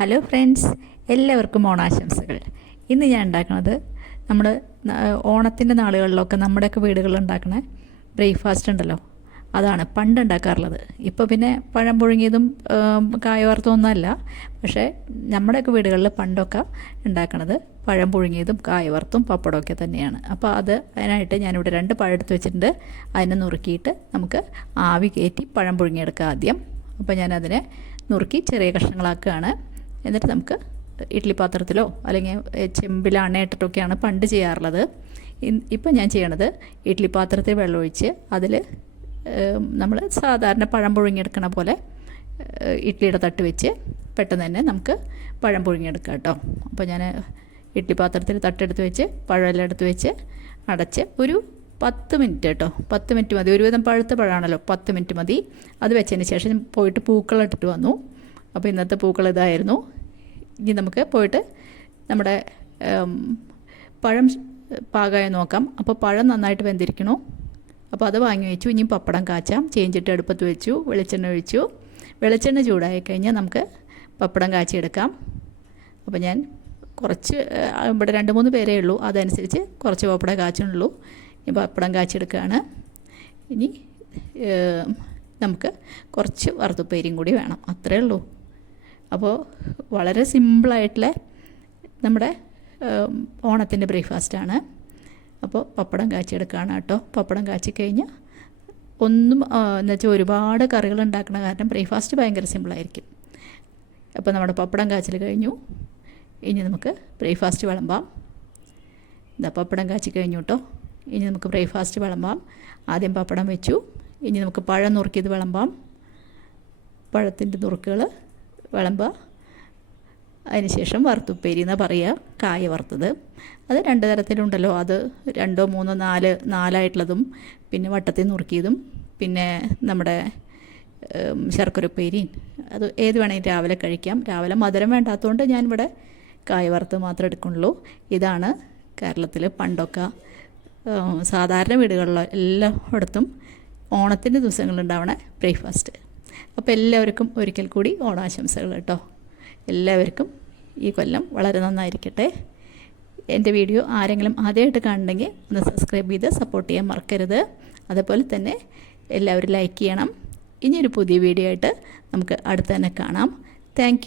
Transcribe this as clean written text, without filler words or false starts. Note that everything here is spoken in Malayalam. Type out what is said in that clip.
ഹലോ ഫ്രണ്ട്സ്, എല്ലാവർക്കും ഓണാശംസകൾ. ഇന്ന് ഞാൻ ഉണ്ടാക്കുന്നത് നമ്മൾ ഓണത്തിൻ്റെ നാളുകളിലൊക്കെ നമ്മുടെയൊക്കെ വീടുകളിൽ ഉണ്ടാക്കുന്ന ബ്രേക്ക്ഫാസ്റ്റ് ഉണ്ടല്ലോ, അതാണ് പണ്ട് ഉണ്ടാക്കാറുള്ളത്. ഇപ്പോൾ പിന്നെ പഴം പുഴുങ്ങിയതും കായ വറുത്തതൊന്നുമല്ല. പക്ഷേ നമ്മുടെയൊക്കെ വീടുകളിൽ പണ്ടൊക്കെ ഉണ്ടാക്കുന്നത് പഴം പുഴുങ്ങിയതും കായ വറുത്തും പപ്പടമൊക്കെ തന്നെയാണ്. അപ്പോൾ അതിനായിട്ട് ഞാനിവിടെ 2 പഴം എടുത്ത് വെച്ചിട്ടുണ്ട്. അതിനെ നുറുക്കിയിട്ട് നമുക്ക് ആവി കയറ്റി പഴം പുഴുങ്ങിയെടുക്കാം ആദ്യം. അപ്പോൾ ഞാനതിനെ നുറുക്കി ചെറിയ കഷ്ണങ്ങളാക്കുകയാണ്. എന്നിട്ട് നമുക്ക് ഇഡ്ഡലി പാത്രത്തിലോ അല്ലെങ്കിൽ ചെമ്പിലാണ് ഇട്ടിട്ടൊക്കെയാണ് പണ്ട് ചെയ്യാറുള്ളത്. ഇപ്പം ഞാൻ ചെയ്യണത് ഇഡ്ഡലി പാത്രത്തിൽ വെള്ളമൊഴിച്ച് അതിൽ നമ്മൾ സാധാരണ പഴം പുഴുങ്ങിയെടുക്കണ പോലെ ഇഡ്ഡലിയുടെ തട്ട് വെച്ച് പെട്ടെന്ന് തന്നെ നമുക്ക് പഴം പുഴുങ്ങിയെടുക്കാം കേട്ടോ. അപ്പോൾ ഞാൻ ഇഡ്ഡലി പാത്രത്തിൽ തട്ടെടുത്ത് വെച്ച് പഴമെല്ലാം എടുത്ത് വെച്ച് അടച്ച് ഒരു 10 മിനിറ്റ് കേട്ടോ, 10 മിനിറ്റ് മതി. ഒരുവിധം പഴുത്ത പഴമാണല്ലോ, 10 മിനിറ്റ് മതി. അത് വെച്ചതിന് ശേഷം പോയിട്ട് പൂക്കളം ഇട്ടിട്ട് വന്നു. അപ്പോൾ ഇന്നത്തെ പൂക്കൾ ഇതായിരുന്നു. ഇനി നമുക്ക് പോയിട്ട് നമ്മുടെ പഴം പാകമായി നോക്കാം. അപ്പോൾ പഴം നന്നായിട്ട് വെന്തിരിക്കണു. അപ്പോൾ അത് വാങ്ങി വെച്ചു. ഇനിയും പപ്പടം കാച്ചാം. ചേഞ്ചിട്ട് അടുപ്പത്ത് വെച്ചു, വെളിച്ചെണ്ണ ഒഴിച്ചു. വെളിച്ചെണ്ണ ചൂടായി കഴിഞ്ഞാൽ നമുക്ക് പപ്പടം കാച്ചിയെടുക്കാം. അപ്പോൾ ഞാൻ കുറച്ച്, ഇവിടെ 2-3 പേരേ ഉള്ളൂ, അതനുസരിച്ച് കുറച്ച് പപ്പടം കാച്ചുള്ളൂ. ഈ പപ്പടം കാച്ചിയെടുക്കുകയാണ്. ഇനി നമുക്ക് കുറച്ച് വറുത്തുപ്പേരിയും കൂടി വേണം, അത്രയേ ഉള്ളൂ. അപ്പോൾ വളരെ സിമ്പിളായിട്ടുള്ള നമ്മുടെ ഓണത്തിൻ്റെ ബ്രേക്ക്ഫാസ്റ്റാണ്. അപ്പോൾ പപ്പടം കാച്ചിയെടുക്കുകയാണ് കേട്ടോ. പപ്പടം കാച്ചിക്കഴിഞ്ഞാൽ ഒന്നും എന്ന് വെച്ചാൽ ഒരുപാട് കറികൾ ഉണ്ടാക്കുന്ന കാരണം ബ്രേക്ക്ഫാസ്റ്റ് ഭയങ്കര സിമ്പിളായിരിക്കും. അപ്പോൾ നമ്മുടെ പപ്പടം കാച്ചിൽ കഴിഞ്ഞു. ഇനി നമുക്ക് ബ്രേക്ക്ഫാസ്റ്റ് വിളമ്പാം. ഇതാ പപ്പടം കാച്ചി കഴിഞ്ഞു കേട്ടോ. ഇനി നമുക്ക് ബ്രേക്ക്ഫാസ്റ്റ് വിളമ്പാം. ആദ്യം പപ്പടം വെച്ചു. ഇനി നമുക്ക് പഴം നുറുക്കിയത് വിളമ്പാം. പഴത്തിൻ്റെ നുറുക്കുകൾ വിളമ്പുക. അതിനുശേഷം വറുത്തുപ്പേരി എന്നാണ് പറയുക, കായ വറുത്തത്. അത് 2 തരത്തിലുണ്ടല്ലോ, അത് 2, 3, 4 നാലായിട്ടുള്ളതും പിന്നെ വട്ടത്തിൽ നുറുക്കിയതും പിന്നെ നമ്മുടെ ശർക്കരപ്പേരിയും. അത് ഏത് വേണമെങ്കിൽ രാവിലെ കഴിക്കാം. രാവിലെ മധുരം വേണ്ടാത്തതുകൊണ്ട് ഞാനിവിടെ കായ വറുത്ത് മാത്രമേ എടുക്കുള്ളൂ. ഇതാണ് കേരളത്തിൽ പണ്ടൊക്കെ സാധാരണ വീടുകളിൽ എല്ലായിടത്തും ഓണത്തിൻ്റെ ദിവസങ്ങളുണ്ടാവണ ബ്രേക്ക്ഫാസ്റ്റ്. അപ്പോൾ എല്ലാവർക്കും ഒരിക്കൽ കൂടി ഓണാശംസകൾ കേട്ടോ. എല്ലാവർക്കും ഈ കൊല്ലം വളരെ നന്നായിരിക്കട്ടെ. എൻ്റെ വീഡിയോ ആരെങ്കിലും ആദ്യമായിട്ട് കാണണമെങ്കിൽ ഒന്ന് സബ്സ്ക്രൈബ് ചെയ്ത് സപ്പോർട്ട് ചെയ്യാൻ മറക്കരുത്. അതുപോലെ തന്നെ എല്ലാവരും ലൈക്ക് ചെയ്യണം. ഇനിയൊരു പുതിയ വീഡിയോ ആയിട്ട് നമുക്ക് അടുത്ത് തന്നെ കാണാം. താങ്ക്